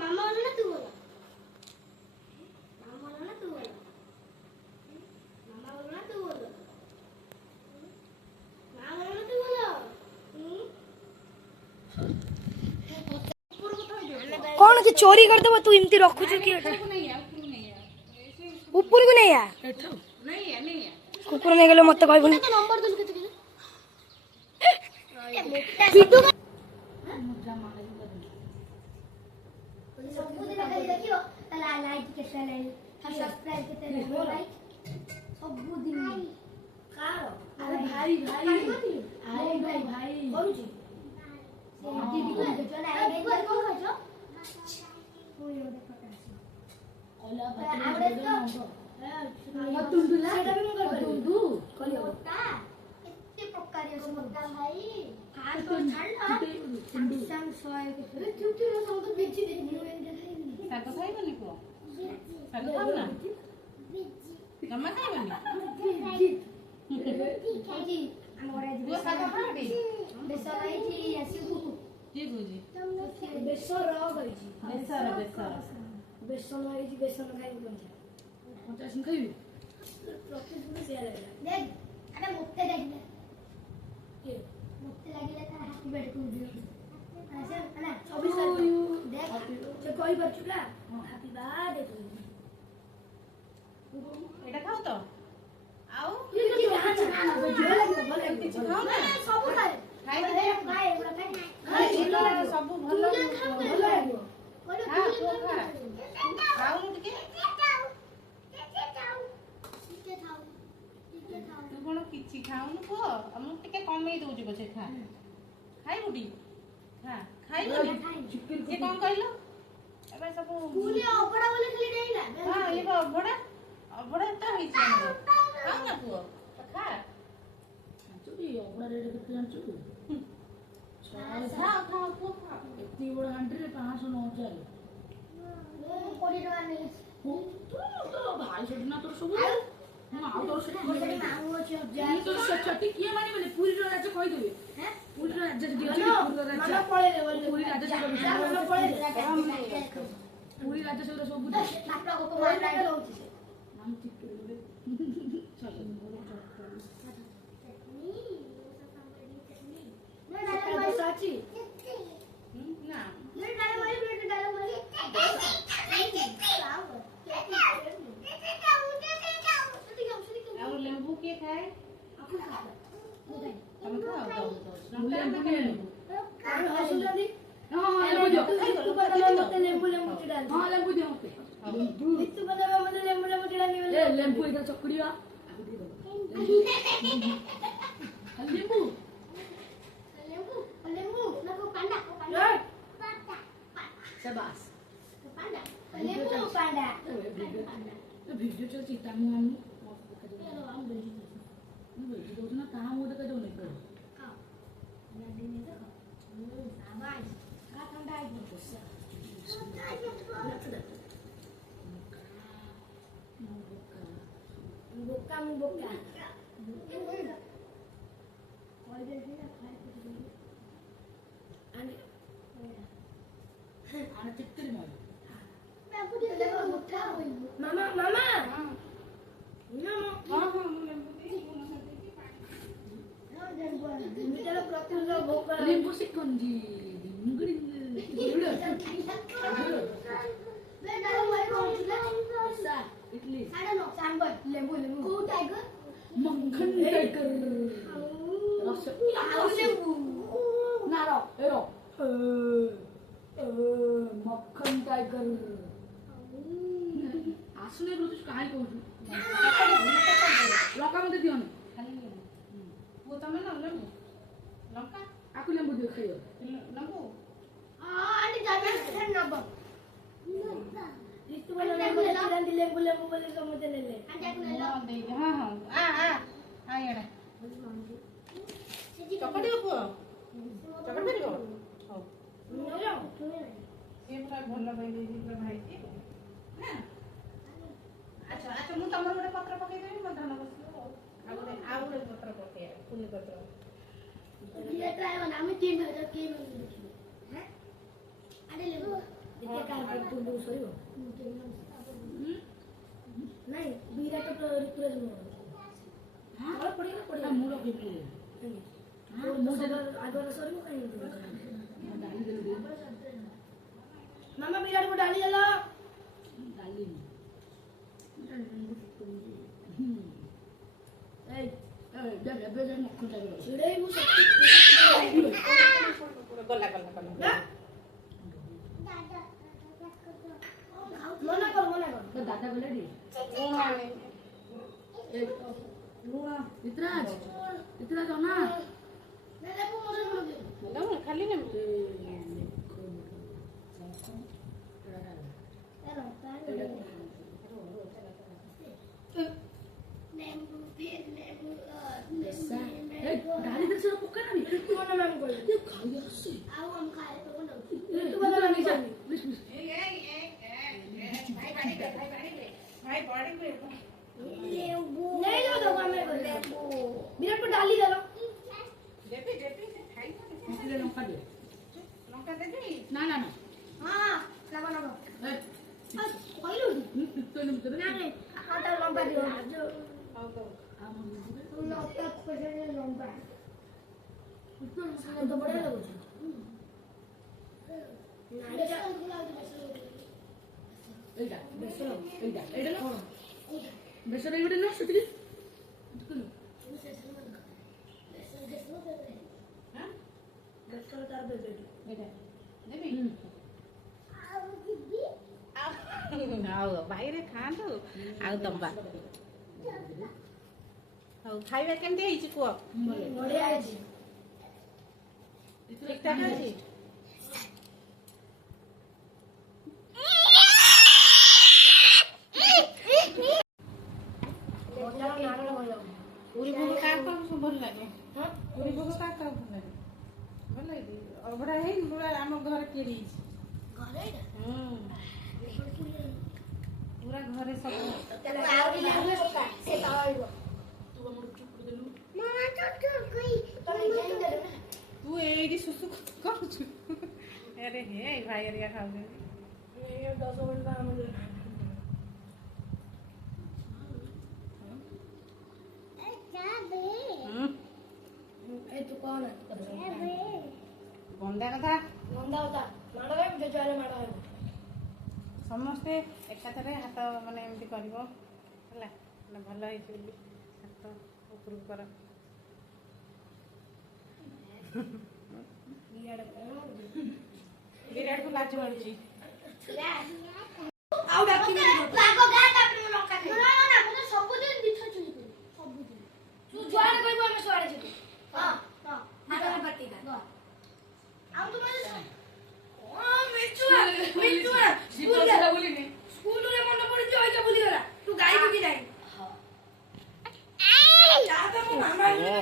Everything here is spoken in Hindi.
मामा बोलो ना तू बोलो मामा बोलो ना तू बोलो मामा बोलो ना तू बोलो मामा बोलो ना तू बोलो कौन के चोरी कर देबो तू इमती रखु छु कि ऊपर को नहीं आ ऊपर नहीं गेले मत कहबो नंबर दल के बिट्टू सबुदिन खाली देखियो ताला लाइक के चैनल हम सब्सक्राइब के तेरे हो लाइक सबुदिन कार अरे भाई करू छी दीदी को देखो ना ए कोन खाजो कोई ओदे पता ओला बात तुंडुला सेटा भी मगर तुंडु कली होता इतने प्रकार के समझता भाई हां तो छाड़ तुंडु संग सोए के चुपचाप सब तो बेची दे साग खाइबनी को साग खाऊ ना जमा खाइबनी जी हमरा जी साग खाबी बेसर आई थी आसीबू जी बुझी बेसर रह गई छी बेसर बेसन आई थी बेसन खाई कोन कोनटा सिन खाइबी प्रतिदिन से लागला देख अरे मुक्ते देखले के मुक्ते लागिला तार हैप्पी बर्थडे को दियो ऐसे ना 24 तारीख देख से कोई बचुला हैप्पी बर्थडे टू एटा खाऊ तो आउ ये कहां छना भले किछ खाऊ ना सब खाए खाई खाए एबरा खाए सब भलो भलो लागो हां तो खा खाऊ टिके तू कोन किछि खाउनु को हम टिके कमै दउची बचे खा खाइ बुडी खा खाइ बुडी ये कोन कहलो एबे सब फूले अबड़ा बोले खाली देइला हां ये अबड़ा अबड़ा त होई छै खाउ ना पुओ खा चुकी अबड़ा रेट केते जानछु खा खा पुओ खा एती बड़ हांडी रे 500 न चाले कोडी टका नहीं तू तो भाई सेठ ना तोर सब हम आउ तोर सेठ कोडी मांगो छ जाई तोर छटी किए मानी बोले पूरी रो राज्य कहि देबे हैं पूरी रो राज्य दियो पूरी रो राज्य मामा पळे रे बोले पूरी राज्य सब मामा पळे रे पूरी राज्य सब सब बुझ नाटक को मार राइट होची से नाम ठीक कर देबे चल ना डाले मारी साची ना ये डाले मारी प्लेट डाले मारी और नींबू के खाए हम खाओ तो नींबू के अरे हसु जल्दी हां लेबू दियो तू बता मत लेंबू डाल हां लेबू दियो ओके तू बता मत लेंबू डाल ए लेबू इधर चकड़िया लेबू लेंबू ना को पांडा शाबाश पांडा लेंबू पांडा वीडियो चल चिता मुआनु हम भेजी दो ना कहां वो देखा दो नहीं करो हां ना दिन देखो शाबाश का ठंडा है बोका और देखिए ना खाए कुछ नहीं आने चित्तरी मार मामा मामा हां हां नींबू से कंजी मुंगड़ी इडली लेंबू टाइगर मक्खन टाइगर रस लेंबू नारो एरो मक्खन टाइगर आसने रोज काई कहू लंका मते दियो ना खाली वो तमे ना नींबू लंका आकु लेंबू दियो खाइयो नींबू आंटी जाने नब रितु वाला लेंबू बोले समझ ले ले आंटी को ले लो हां हां आ येडा चकड़ी को चकड़ी परिबो हो ये पूरा भल्ला भाई दे पूरा भाई के हां अच्छा अच्छा मु तमर गोटे पत्र पकई देबी मन धान बसियो आ गोटे पत्र पकई फूल पत्र ये ट्राई बना मैं 3000 के देखिए हैं अरे ले लो ये का ବହୁତ ସରିବ ନାଇଁ ବିରାଟ ଋତୁରାଜ ମୋର ପଡ଼ିଗଲା ପଡ଼ିଗଲା ମୁଁ ରଖିବି ମୁଁ ଆଗ ସରିବ କାହିଁକି ମାମା ବିରାଟକୁ ଡାଲି ଦେଲ ଡାଲି ଏବେ ଯାଇ ନଖ ଲାଗିବ ଚିଡ଼େଇବୁ ଗଲା ଗଲା ଗଲା ମନା କର ଦାଦା ଗଲାଟି ଲୁଣ ଆଣେ ଲୁଣ ଇତରାଜ ଅନା ଲେମ୍ବୁ ଖାଲି ଲେମ୍ବୁ ଗାଡ଼ି ଦେଶ ପକାନି ମନା ମ୍ୟାମ୍ କହିଲେ ଖାଇ ଆସୁଛି ଆଉ ଆମ ଖାଏ ତ ତୁ ବନା ନାନି ଜାନି ଭାଇ ବାଡ଼ି ଲେମ୍ବୁ ନେଇ ଯାओ तो हमें को ଲେମ୍ବୁ ବିରାଟ को डाली देलो ଦେବି ଦେବି ଖାଇବ ଲଙ୍କା ଦେ ଲଙ୍କା ଦେବି ନା ନା ନା हां लगा लगा କହିଲୁ ନା ନାଇଁ ଆଟା ଲମ୍ବା ଦିଅ ହଉ ତ ଲଙ୍କା ପଛରେ ଲମ୍ବା ତ ବଢିଆ ଲାଗୁଛି ଏଇଟା ଏଇଟା କଣ ବେସର ଏଇଟା ନା ସେତିକି ତାର ବେବେ ଏଇଟା ଦେବି ଆଉ ଭାଇରେ ଖାଆନ୍ତୁ ଆଉ ଦବା ହଉ ଖାଇବା କେମିତି ହେଇଛି କୁହ ବଢିଆ ହେଇଛି ଠିକ ଠାକ ଅଛି ପୁରୀ ଭୋଗ କାହାକୁ ସବୁ ଭଲ ଲାଗେ ପୁରୀ ଭୋଗ କାହାକୁ ଭଲ ଲାଗେ ଭଲ ଲାଗେ ଅଭଡ଼ା ହେଇ ପୁରା ଆମ ଘରେ ତିଆରି ହେଇଛି ଘରେ ପୁରା ଘରେ ସବୁ ସେ ତଳିବ ତୁ ଏଇଠି ସୁସୁ କରୁଛୁ ଆରେ ହେ ଭାଇ ହେରିକା ଖାଉଛନ୍ତି 10 ମିନିଟ୍ ଆମେ ଏ ତୁ କଣ ଗଣ୍ଡା କଥା ଗନ୍ଧା ହୋତା ମାଡ଼ ଖାଇବୁ ଜେଜୁଆରେ ମାଡ଼ ଖାଇବୁ ସମସ୍ତେ ଏକାଥରେ ହାତ ମାନେ ଏମିତି କରିବ ହେଲା ମାନେ ଭଲ ହେଇଛି ବୋଲି ହାତ ଉପରକୁ କର ବିରାଟକୁ ଲାଜ ମାରୁଛି ଆଉ ଡାକିବି ଲାଗ ଗାଁ ତାପରେ ମୁଁ ଲଙ୍କା ଖାଇବି ନା ନା ମୁଁ ତ ସବୁଦିନ ଦିଥର ଚୁଲି କরি ସବୁଦିନ ତୁ ଯୁଆଡେ କହିବୁ ଆମେ ସୁଆଡେ ଯିବୁ ହଁ ହଁ ହାତ ପାଟି ଆଉ ତୁ ମତେ